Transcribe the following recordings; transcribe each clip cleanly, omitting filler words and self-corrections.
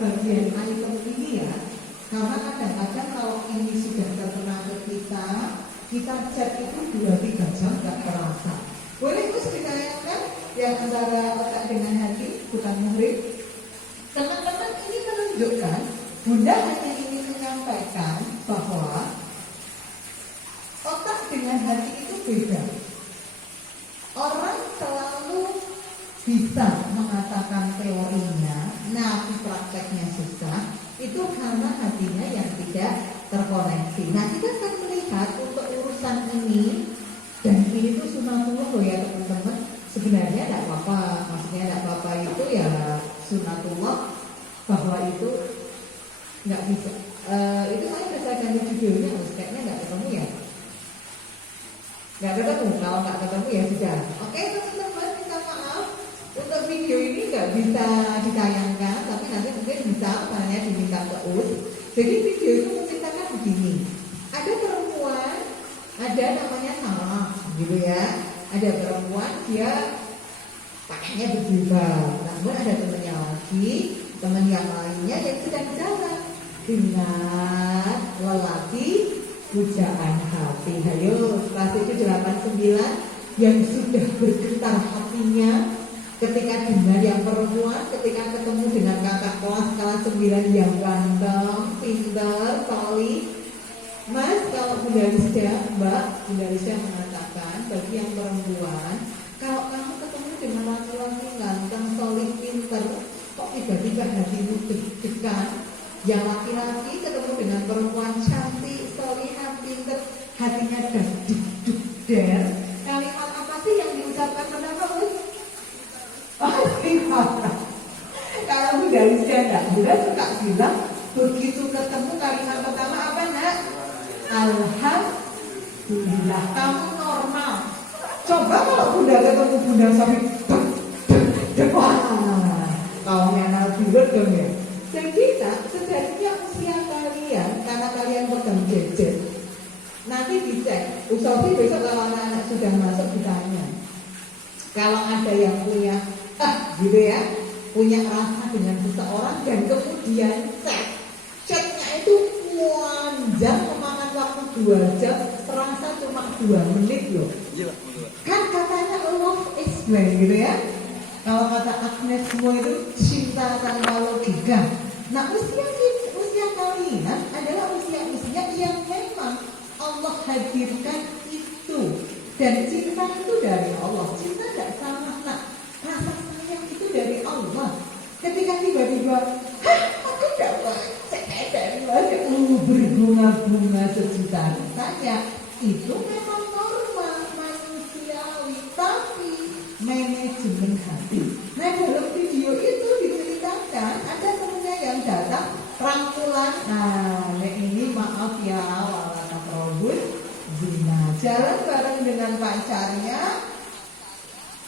bagian item ini ya, karena kadang-kadang kalau ini sudah terkena ke kita chat itu 2-3 jam gak terasa. Boleh Gus ditayangkan yang antara otak dengan hati, bukan murid. Teman-teman, ini menunjukkan Bunda hanya ingin menyampaikan bahwa otak dengan hati itu beda. Orang selalu bisa mengatakan teorinya, tapi prakteknya susah. Itu karena hatinya yang tidak terkoneksi. Nah, kita akan melihat untuk urusan ini, dan ini tuh sunatullah loh ya teman-teman. Sebenarnya tidak apa-apa, maksudnya tidak apa-apa itu ya sunatullah, bahwa itu nggak bisa. Itu saya sudah ganti videonya, kayaknya nggak ketemu ya. Nggak ketemu, kalau nggak ketemu ya sudah. Oke teman-teman, minta maaf untuk video ini nggak bisa ditayangkan, tapi nanti mungkin bisa makanya diminta ke US. Jadi video itu menceritakan begini, ada perempuan, ada namanya Sama gitu ya, ada perempuan dia pakainya berjilbab, namun ada temannya lagi, teman yang lainnya yang sedang jalan dengan lelaki pujaan hati. Hayo, kelas itu 89 yang sudah bergetar hatinya ketika dengar yang perempuan, ketika ketemu dengan kakak kelas 9 yang ganteng, pintar, solid. Mas, kalau Bunda Rizda, Mbak Bunda Rizda mengatakan bagi yang perempuan, kalau kamu ketemu dengan laki-laki ganteng, solid, pintar, kok tiba-tiba hatimu deg-degan? Yang laki-laki ketemu dengan perempuan cantik, solihah, pintar, hatinya deg-deg-der. Kalimat apa sih yang diucapkan pertama? Kalau Bunda Rizda enggak, Bunda suka bilang begitu ketemu kalimat pertama apa nak? Alhamdulillah, kamu normal. Coba kalau Bunda ketemu Bunda sampai kalau mengenal juga dong ya. Dan kita sebenarnya usia kalian, karena kalian pegang gadget, nanti dicek. Usofi besok kalau anak-anak sudah masuk ditanya. Kalau ada yang punya gitu ya, punya rasa dengan seseorang dan kemudian chatnya itu panjang, memakan waktu 2 jam, terasa cuma 2 menit loh. Kan katanya love is blind gitu ya. Kalau kata Agnes Mo itu cinta tanpa logika. Nah, usia kalian adalah usia yang memang Allah hadirkan itu. Dan cinta itu dari Allah. Cinta tidak sama, nak. Rasa sayang itu dari Allah. Ketika tiba-tiba, aku dapat dari mana? Berbunga-bunga sejuta saja. Itu memang normal, manusiawi, tapi manajemen hati. Nah, dalam video itu diceritakan ada temennya yang datang rangkulan. Nah, ini maaf ya, walana probus zina. Jalan bareng dengan pacarnya.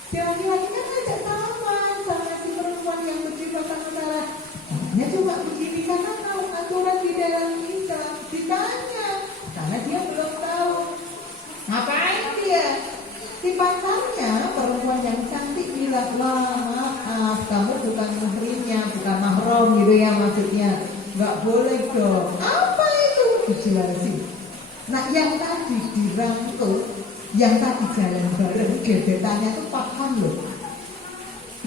Si laki-laki kan ngajak salaman sama si perempuan yang berjilbab utara. Hanya cuma begini karena tahu aturan di dalam Islam. Ditanya karena dia belum tahu. Ngapain dia? Si pacarnya perempuan yang cantik bilang, maaf kamu bukan mahrimnya, bukan mahram gitu ya maksudnya. Nggak boleh dong. Apa itu? Dijelasin. Nah, yang tadi dirangkul, yang tadi jalan bareng, gebetannya itu paham loh.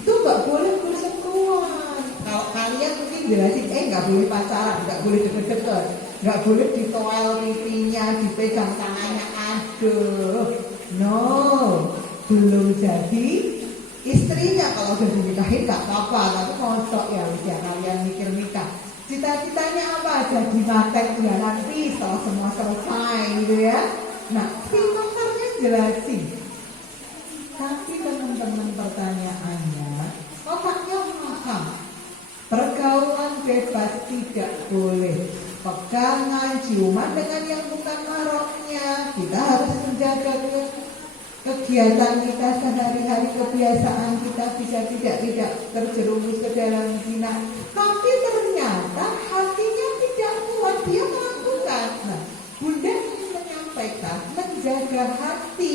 Itu nggak boleh bersentuhan. Kalau kalian mungkin jelasin, nggak boleh pacaran, nggak boleh deket-deket, nggak boleh ditoel pipinya, dipegang tangannya, aduh. No, belum jadi istrinya. Kalau udah dinikahin nggak apa-apa, tapi konsok ya udah kalian mikir nikah. Cita-citanya apa? Jadi manten ya nanti setelah semua selesai gitu ya. Nah, pintarnya jelasin. Tapi teman-teman pertanyaannya, otaknya paham. Pergaulan bebas tidak boleh. Pegangan, ciuman dengan yang bukan mahramnya. Kita harus menjaga kegiatan kita sehari-hari, kebiasaan kita bisa tidak terjerumus ke dalam zina. Tapi ternyata hatinya tidak kuat, dia melakukan. Nah, Bunda ingin menyampaikan menjaga hati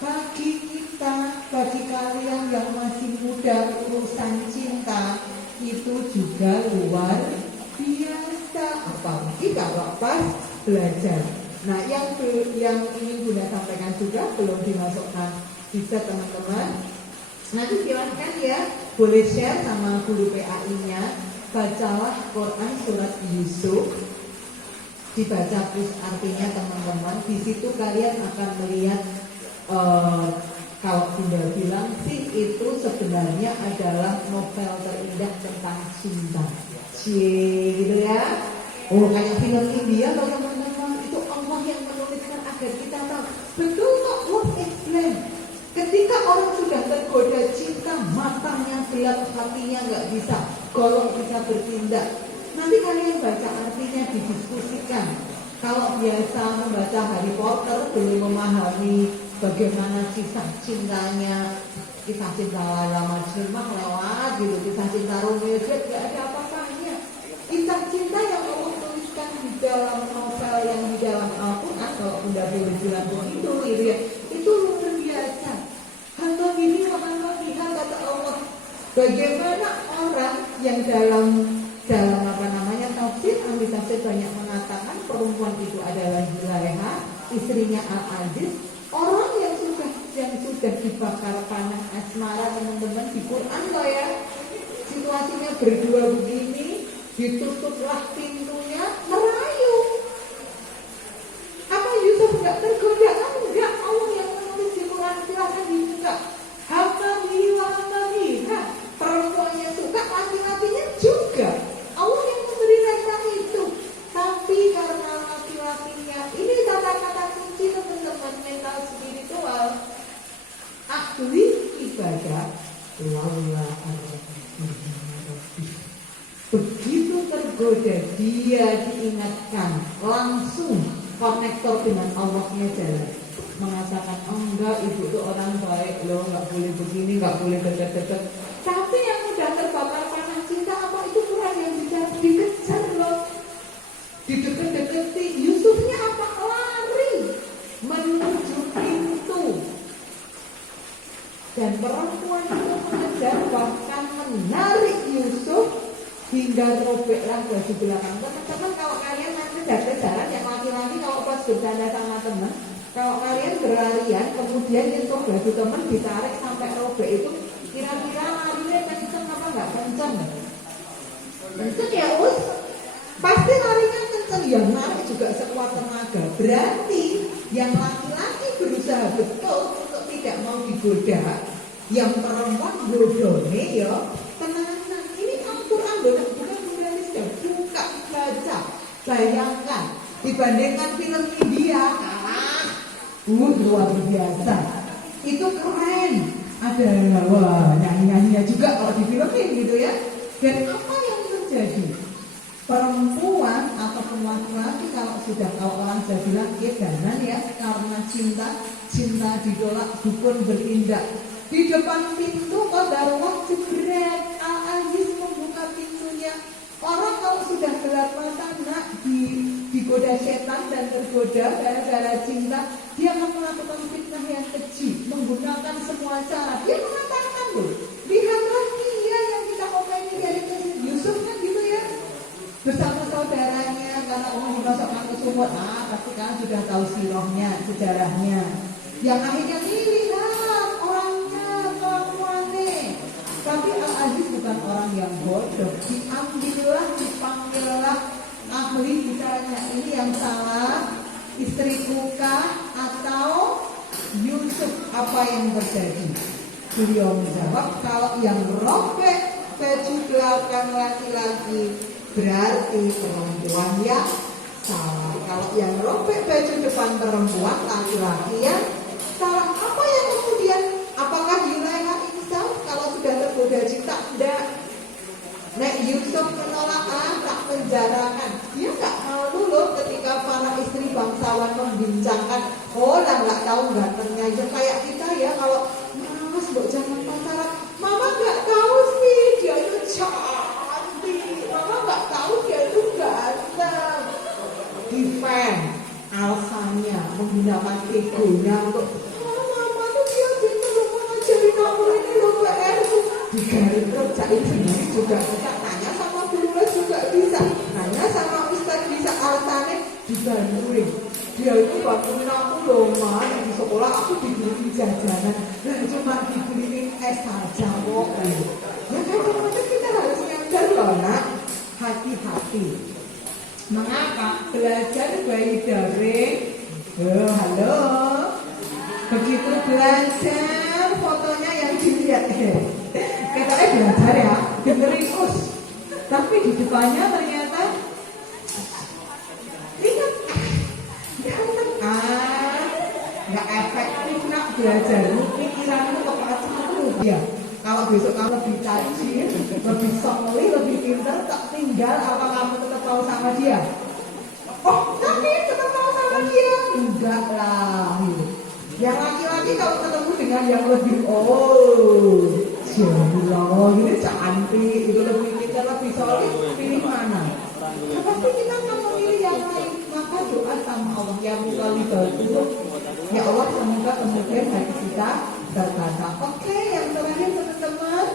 bagi kita, bagi kalian yang masih muda, urusan cinta itu itu juga luar biasa, apalagi kalau pas belajar. Nah, yang ingin Bunda sampaikan juga belum dimasukkan bisa teman-teman. Nanti silahkan ya, boleh share sama guru PAI-nya. Bacalah Quran surat Yusuf. Dibaca plus artinya teman-teman. Di situ kalian akan melihat kalau Bunda bilang sih itu sebenarnya adalah novel terindah tentang cinta. Gitu ya. Oh, kayak film India loh teman-teman. Itu Allah yang menuliskan agar kita tahu. Betul kok, love is blind. Ketika orang sudah tergoda cinta, matanya gelap, hatinya nggak bisa, golong bisa bertindak. Nanti kalian baca artinya, didiskusikan. Kalau biasa membaca Harry Potter belum memahami bagaimana kisah cintanya, kisah cinta Laila Majnun mah lewat gitu, kisah cinta Romeo dan Juliet gak ada apa-apanya. Kisah cinta yang Allah tuliskan di dalam novel yang di dalam Al-Quran, kalau Bunda boleh bilang begitu, gitu ya, itu luar biasa. Hamba ini wa hamba biha, kata Allah. Bagaimana orang yang dalam apa namanya tafsir, ahli tafsir banyak mengatakan perempuan itu adalah Zulaiha, istrinya Al-Aziz. Orang yang sudah dibakar panas asmara teman-teman di Quran loh ya. Situasinya berdua begini, ditutuplah pintunya, merayu. Apa Yusuf nggak tergoda? Enggak, Allah yang menulis di Quran, silahkan dibuka. Hamami wa hamami. Nah, perempuannya suka, laki-lakinya juga. Allah yang memberi rasa itu. Tapi karena laki-lakinya, ini kata-kata kunci teman-teman mental spiritual. Ahli ibadah laula begitu tergoda, dia diingatkan langsung konektor dengan Allahnya jalan, mengatakan enggak, ibu itu orang baik loh, nggak boleh begini, nggak boleh deket-deket. Tapi yang udah terbakar panas cinta, apa itu kurang yang dikejar loh, dideket-deketi. Yusufnya apa? Lari menuju pintu. Dan perempuan itu mengejar, bahkan menarik Yusuf hingga robeklah baju belakang. Teman-teman, kalau kalian nanti kejar-kejaran yang laki-laki, kalau pas bercanda sama teman, kalau kalian berlarian kemudian nyentuh baju teman ditarik sampai robek, itu kira-kira larinya kenceng apa nggak kenceng? Kenceng ya Us? Pasti larinya kenceng, yang narik juga sekuat tenaga. Berarti yang laki-laki berusaha betul untuk tidak mau digoda, yang perempuan bodone ya tenanan. Ini Al-Quran bukan realistis, buka baca, bayangkan dibandingkan film India, luar biasa. Itu keren. Ada wah nyanyi-nyanyinya juga kalau di filmin gitu ya. Dan apa yang terjadi? Perempuan ataupun laki-laki kalau orang sudah bilang ya jangan ya, karena cinta ditolak, dukun bertindak. Di depan pintu qadarullah jebret, Al-Aziz membuka pintunya. Orang kalau sudah gelap mata nak digoda setan dan tergoda gara-gara cinta, dia akan melakukan fitnah yang keji, menggunakan semua cara. Dia mengatakan loh, lihatlah dia yang kita komeni dari Yusuf kan gitu ya, bersama saudaranya, karena Allah dimasukkan ke sumur. Pasti kan sudah tahu sirahnya, sejarahnya. Yang akhirnya lihat orangnya, perempuannya. Tapi Al-Aziz bukan orang yang bodoh. Dipanggillah ahli bicaranya. Ini yang salah, istriku kah atau Yusuf? Apa yang terjadi? Beliau menjawab, kalau yang robek baju belakang laki-laki berarti perempuan yang salah. Kalau yang robek baju depan perempuan, laki-laki yang salah. Apa yang kemudian? Apakah Zulaiha insaf kalau sudah tergoda cinta? Tidak. Nek Yusuf menolak, tak penjarakan. Dia nggak malu loh ketika para istri bangsawan membincangkan. Oh lah nggak tahu gantengnya aja kayak kita ya. Kalau mas mbok jangan pacaran, mama nggak tahu sih dia itu cantik. Mama nggak tahu dia itu ganteng. Defend alasannya, menggunakan egonya untuk mama tuh dia pintar loh, ngajarin aku ini loh PR. digali terus cari sendiri juga bisa, tanya sama guru les juga bisa, tanya sama ustaz bisa, alasannya dibantuin. Dia itu bantuin aku loh man, di sekolah aku dibeliin jajanan dan cuma dibeliin es saja kok. Ya kadang-kadang kita harus nyadar loh nak, hati-hati. Mengapa belajar by daring? Halo, begitu belajar fotonya yang dilihat. Katanya belajar ya, dengerin us. Tapi di depannya ternyata lihat, ganteng nggak efektif nak belajar. Pikiranmu kepala ya. Kalau besok kamu lebih tajir, lebih solid, lebih pintar, tak tinggal apa kamu tetap mau sama dia? Oh, tapi tetap mau sama dia? Enggak lah. Yang laki-laki kalau ketemu dengan yang lebih Jawa ini cantik, itu lebih pintar, lebih solid, pilih mana? Pasti kita akan memilih yang lain. Maka doa sama Allah yang kali bagus. Ya Allah, semoga kemudian hati kita tertata. Oke, yang terakhir teman-teman,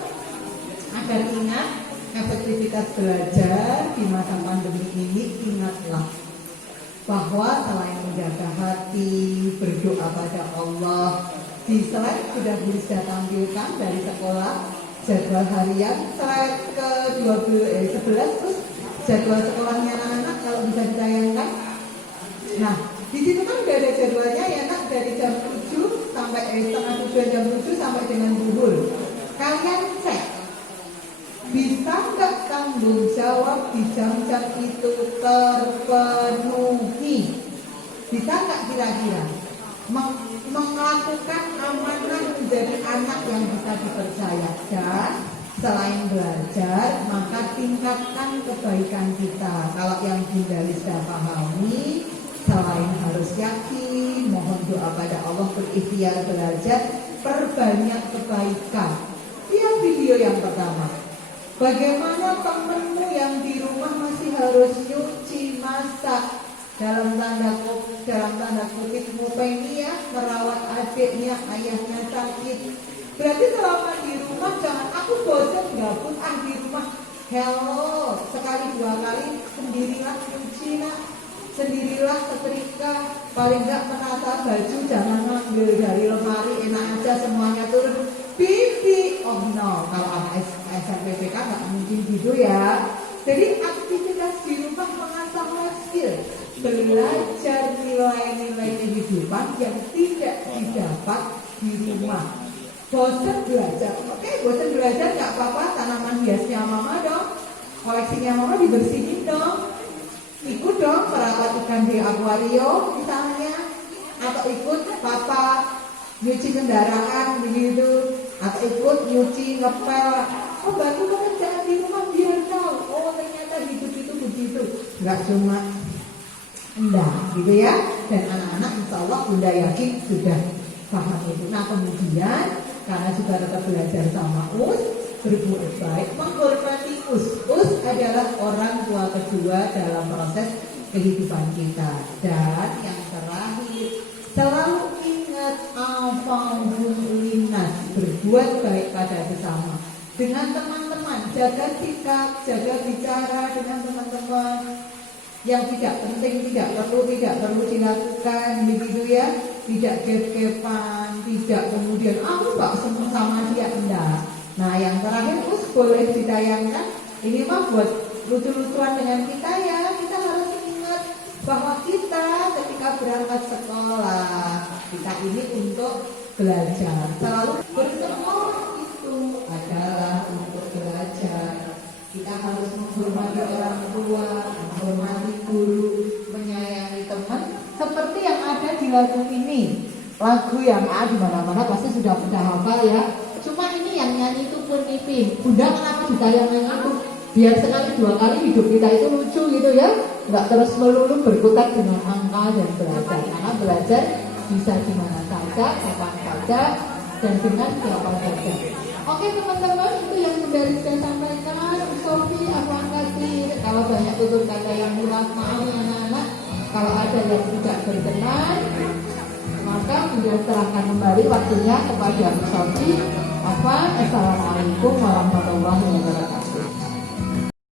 agar ingat efektivitas belajar di masa pandemi ini, ingatlah bahwa selain menjaga hati, berdoa pada Allah, di slide sudah bisa tampilkan dari sekolah jadwal harian, slide ke-11 terus jadwal sekolahnya anak-anak kalau bisa ditayangkan. Nah, di situ kan udah ada jadwalnya ya nak, dari jam 7 sampai setengah 7, jam 7 sampai dengan zuhur. Kalian cek, bisa nggak tanggung jawab di jam-jam itu terpenuhi? Bisa nggak kira-kira melakukan amanah menjadi anak yang bisa dipercaya? Dan selain belajar, maka tingkatkan kebaikan kita. Kalau yang Bunda Lisa pahami, selain harus yakin, mohon doa pada Allah, berikhtiar belajar, perbanyak kebaikan. Lihat video yang pertama. Bagaimana temenmu yang di rumah masih harus nyuci, masak, dalam tanda kutip ngopenia, merawat adiknya, ayahnya sakit. Berarti selama di rumah jangan aku bosan gabut di rumah. Hello, sekali dua kali sendirilah nyuci nak, sendirilah setrika, paling enggak menata baju, jangan ngambil dari lemari, enak aja semuanya turun. Bibi, oh no, kalau anak SMPPK nggak mungkin gitu ya. Jadi aktivitas di rumah mengasah skill, belajar nilai-nilai kehidupan yang tidak didapat di rumah. Bosan belajar, oke, bosan belajar nggak apa-apa, tanaman hiasnya mama dong, koleksinya mama dibersihin dong. Ikut dong merawat ikan di akuarium misalnya, atau ikut papa nyuci kendaraan begitu, atau ikut nyuci ngepel. Oh, bantu pekerjaan di rumah biar tahu, oh ternyata hidup itu begitu, nggak cuma enggak gitu ya. Dan anak-anak insya Allah Bunda yakin sudah paham itu. Nah kemudian karena juga tetap belajar sama us, berbuat baik, menghormati us. Us adalah orang tua kedua dalam proses kehidupan kita. Dan yang terakhir, selalu ingat al-fa'hum linnas, berbuat baik pada sesama. Dengan teman-teman, jaga sikap, jaga bicara dengan teman-teman. Yang tidak penting tidak perlu dilakukan begitu ya. Tidak gep-gepan, tidak kemudian aku gak seneng sama dia, enggak. Nah yang terakhir us boleh ditayangkan. Ini mah buat lucu-lucuan dengan kita ya. Kita harus ingat bahwa kita ketika berangkat sekolah, kita ini untuk belajar. Selalu bersekolah itu adalah untuk belajar. Kita harus menghormati orang tua, menghormati guru, menyayangi teman. Seperti yang ada di lagu ini, lagu yang di mana-mana pasti sudah hafal ya. Cuma ini yang nyanyi itu Punipi. Bunda kenapa ditayangin itu? Biar sekali dua kali hidup kita itu lucu gitu ya. Nggak terus melulu berkutat dengan angka dan belajar. Karena belajar bisa di mana saja, kapan saja, dan dengan siapa saja. Oke teman-teman, itu yang Bunda Rizka sampaikan. Sofi, Afwan Kasir. Kalau banyak tutur kata yang hilang, maaf ya anak-anak. Kalau ada yang tidak berkenan, maka Bunda serahkan kembali waktunya kepada Sofi Assalamualaikum warahmatullahi wabarakatuh.